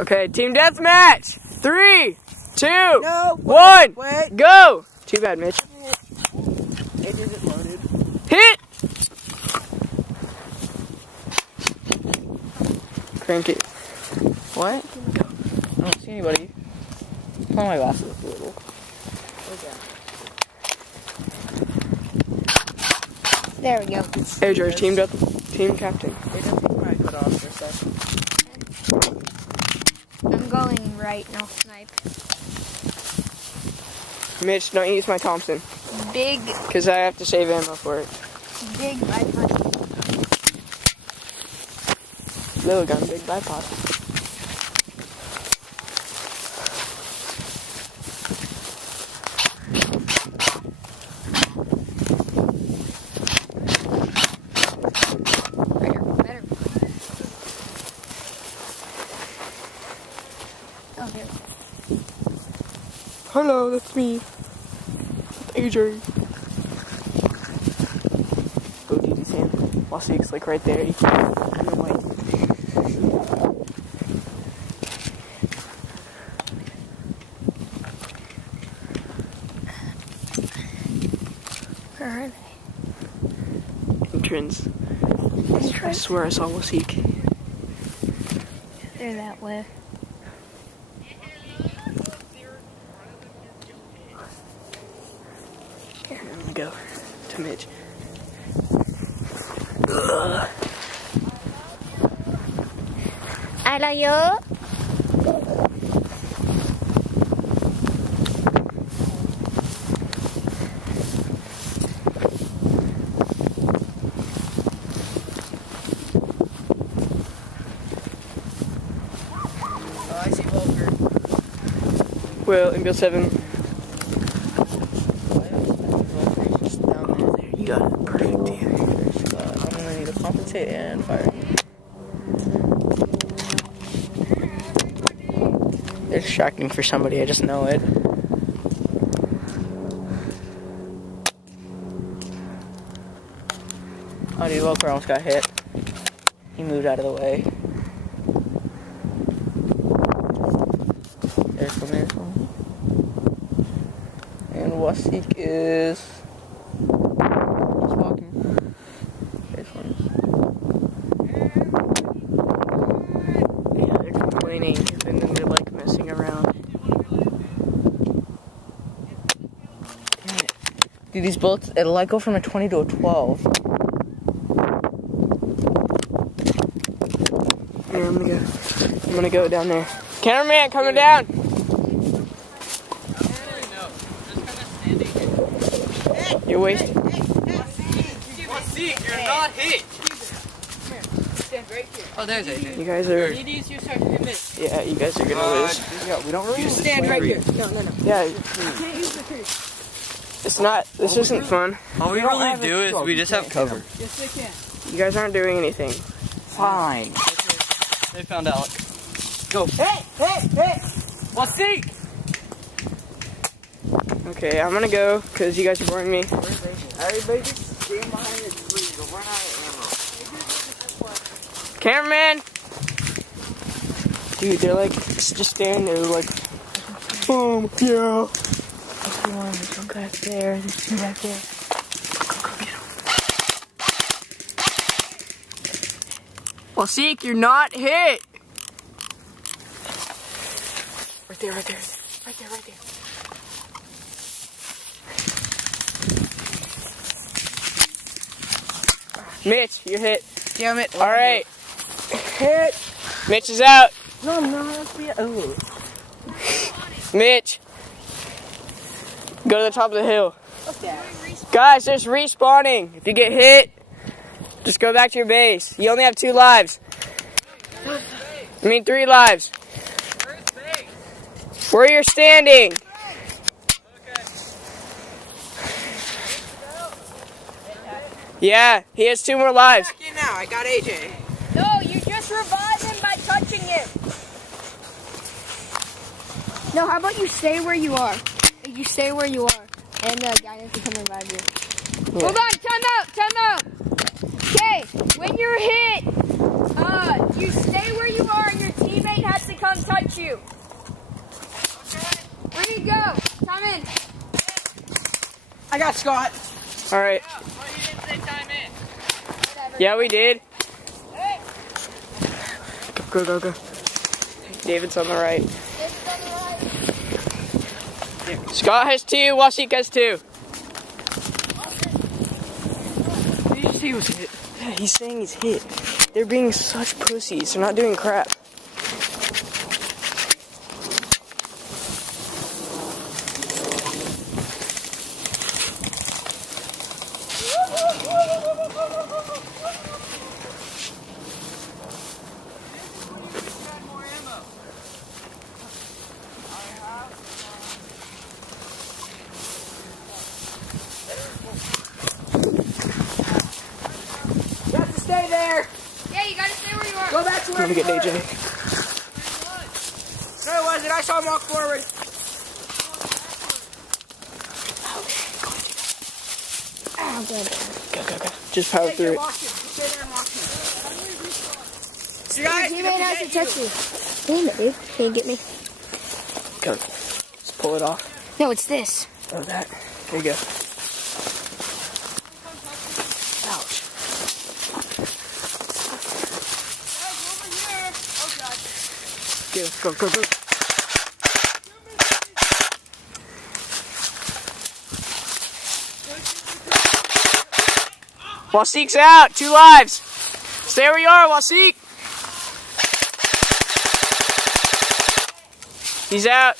Okay, team deathmatch. 3, 2, no, 1, wait. Go! Too bad, Mitch. It isn't loaded. Hit! Crank it. What? I don't see anybody. Pull my glasses up a little. There we go. Hey, George, team captain. It doesn't my cut off for a second. I'm going right, no snipe. Mitch, don't use my Thompson. Big. Because I have to save ammo for it. Big bipod. Little gun, big bipod. Better. Oh, here. Hello, that's me. That's AJ. Go DD Sam. Wasiq's like right there. You can't. No way. Where are they? Entrance. I swear I saw Wasiq. They're that way. Here, I'm gonna go to Mitch. I love you. Oh, I see Volker. Well, in Bill 7. Volker's down there. You got it. Perfect, team. I'm gonna need to compensate and fire. They're distracting for somebody, I just know it. Oh, dude, Volker almost got hit. He moved out of the way. There's one. And Wasiq is just walking. There's one. Yeah, they're complaining and then they're like messing around. Damn it. Dude, these bullets, it'll like go from a 20 to a 12. Here, I'm gonna go down there. Cameraman, coming down! You're wasting. Wasiq, you're not hit. Stand right here. Oh, there's AJ. You guys are. You need to use your second to miss. Yeah, you guys are gonna lose. Yeah, we don't really stand right here. No. Yeah, You can't use the tree. it's not. This isn't fun. All we really do is we just have cover. Yes, they can. You guys aren't doing anything. Fine. They found Alec. Go. Hey! Wasiq! Okay, I'm gonna go because you guys are boring me. Everybody just stand behind the tree. Go run out of ammo. Cameraman! Dude, they're like just standing there like, boom, yeah. There's one back there. There's two back there. Go get him. Wasiq, you're not hit! Right there. Right there. Mitch, you're hit. Damn it. Alright. Hit. Mitch is out. No, that's the. Oh. Mitch. Go to the top of the hill. Okay. Guys, there's respawning. If you get hit, just go back to your base. You only have 2 lives. I mean 3 lives. Where you're standing. Yeah, he has 2 more lives. Back in now. I got AJ. No, you just revive him by touching him. No, how about you stay where you are? You stay where you are, and Dynasty can revive you. Yeah. Hold on, time out. Okay, when you're hit, you stay where you are, and your teammate has to come got you. Where do you go? Come in. I got Scott. All right. But you didn't say time in. Whatever. Yeah, we did. Go, go, go. David's on the right. It's on the right. Scott has 2. Wasiq has 2. Did you see he was hit? Yeah, he's saying he's hit. They're being such pussies. They're not doing crap. You have to stay there. Yeah, you gotta stay where you are. Go back to where Let me you get were. AJ. Where was it? I saw him walk forward. Oh, good. Go, go, go. Just power through it. Watch it. Just stay there and watch it. See, Your guys, teammate has to touch you. Damn it, dude. Can you get me? Go. Just pull it off. No, it's this. Oh, that. There you go. Ouch. Go, go, go, go. Wasiq's out. 2 lives. Stay where you are, Wasiq. He's out.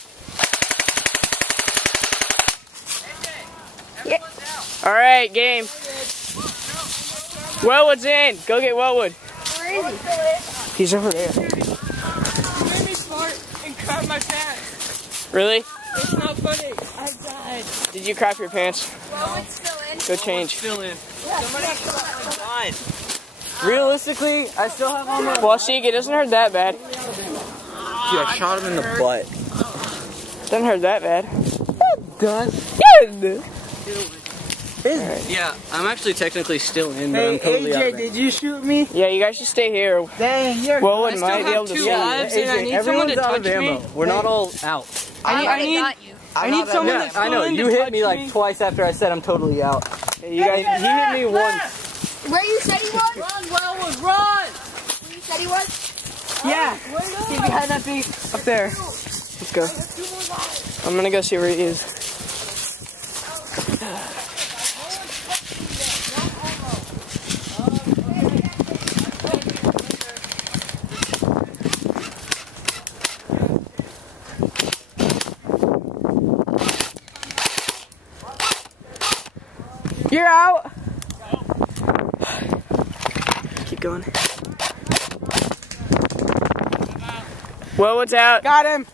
Yeah. All right, game. Wellwood's in. Go get Wellwood. Where is he? He's over there. You made me fart and crap my pants. Really? It's not funny. I died. Did you crap your pants? Wellwood's still in. Go change. Still in. Somebody died. Realistically, I still have all my... Wasiq, it doesn't hurt that bad. Dude, I shot him in the butt. Doesn't hurt that bad. Done. Yeah, I'm actually technically still in, but Hey, I'm totally out AJ, of it. did you shoot me? Yeah, you guys should stay here. Dang, you're... Wellwood I still might be have able to 2 see. lives, and I need someone to touch me. We're not all out. I need someone that's I know, willing you to hit touch me like twice after I said I'm totally out. You guys, He hit me once. Where you said he was? Run, Wellwood, run! Where you said he was? Yeah. See behind that bee. Up there. let's go. I'm gonna go see where he is. You're out. Keep going. Well, what's out? Got him.